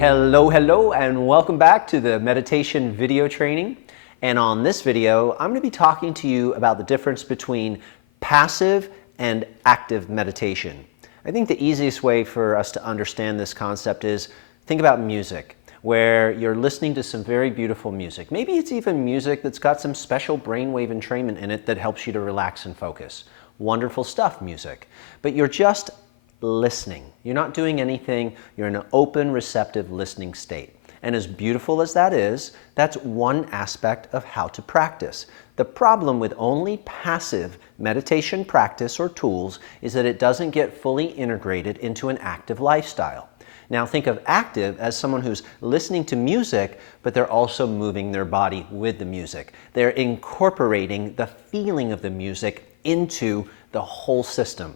Hello, and welcome back to the meditation video training. And on this video, I'm going to be talking to you about the difference between passive and active meditation. I think the easiest way for us to understand this concept is think about music, where you're listening to some very beautiful music. Maybe it's even music that's got some special brainwave entrainment in it that helps you to relax and focus. Wonderful stuff, music. But you're just listening. You're not doing anything. You're in an open, receptive listening state. And as beautiful as that is, that's one aspect of how to practice. The problem with only passive meditation practice or tools is that it doesn't get fully integrated into an active lifestyle. Now think of active as someone who's listening to music, but they're also moving their body with the music. They're incorporating the feeling of the music into the whole system.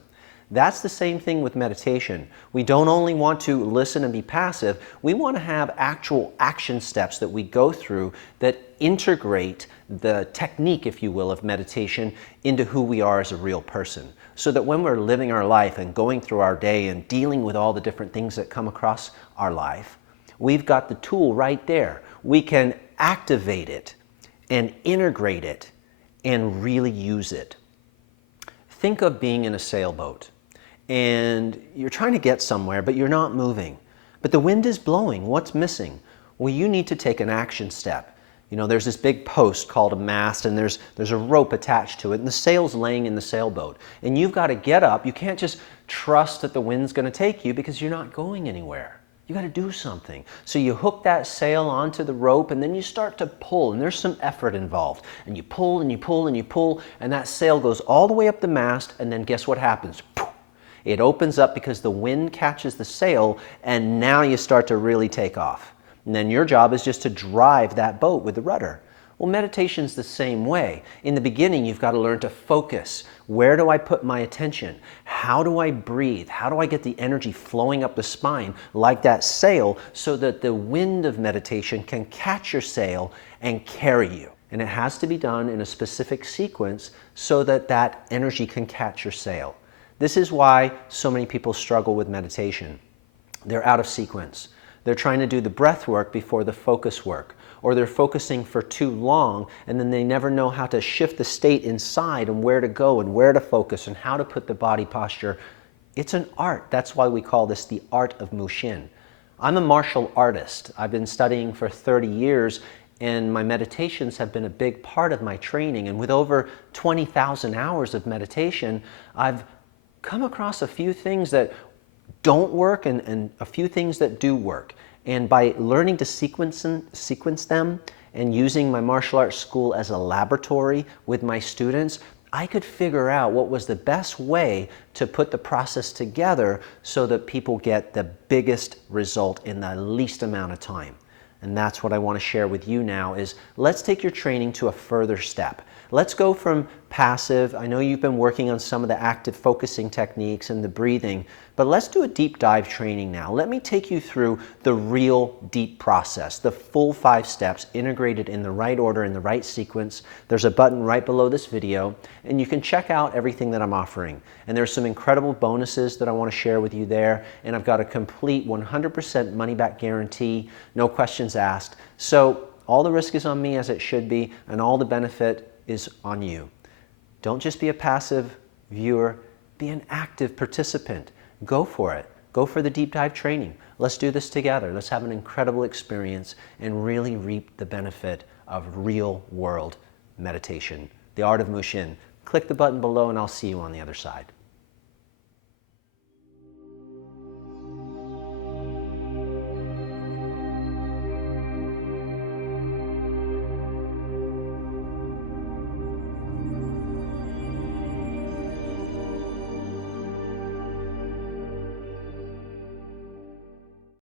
That's the same thing with meditation. We don't only want to listen and be passive, we want to have actual action steps that we go through that integrate the technique, if you will, of meditation into who we are as a real person. So that when we're living our life and going through our day and dealing with all the different things that come across our life, we've got the tool right there. We can activate it and integrate it and really use it. Think of being in a sailboat and you're trying to get somewhere, but you're not moving. But the wind is blowing. What's missing? Well, you need to take an action step. You know, there's this big post called a mast, and there's a rope attached to it, and the sail's laying in the sailboat. And you've got to get up. You can't just trust that the wind's going to take you because you're not going anywhere. You got to do something. So you hook that sail onto the rope, and then you start to pull, and there's some effort involved. And you pull and you pull and you pull, and that sail goes all the way up the mast, and then guess what happens? It opens up because the wind catches the sail, and now you start to really take off. And then your job is just to drive that boat with the rudder. Well, meditation's the same way. In the beginning, you've got to learn to focus. Where do I put my attention? How do I breathe? How do I get the energy flowing up the spine like that sail so that the wind of meditation can catch your sail and carry you? And it has to be done in a specific sequence so that that energy can catch your sail. This is why so many people struggle with meditation. They're out of sequence. They're trying to do the breath work before the focus work, or they're focusing for too long and then they never know how to shift the state inside and where to go and where to focus and how to put the body posture. It's an art. That's why we call this the art of Mushin. I'm a martial artist. I've been studying for 30 years and my meditations have been a big part of my training. And with over 20,000 hours of meditation, I've come across a few things that don't work and a few things that do work. And by learning to sequence them and using my martial arts school as a laboratory with my students, I could figure out what was the best way to put the process together so that people get the biggest result in the least amount of time. And that's what I want to share with you now is let's take your training to a further step. Let's go from passive. I know you've been working on some of the active focusing techniques and the breathing, but let's do a deep dive training now. Let me take you through the real deep process, the full 5 steps integrated in the right order, in the right sequence. There's a button right below this video, and you can check out everything that I'm offering. And there's some incredible bonuses that I want to share with you there, and I've got a complete 100% money-back guarantee, no questions asked. So all the risk is on me, as it should be, and all the benefit is on you. Don't just be a passive viewer, be an active participant. Go for it. Go for the deep dive training. Let's do this together. Let's have an incredible experience and really reap the benefit of real world meditation. The Art of Mushin. Click the button below and I'll see you on the other side.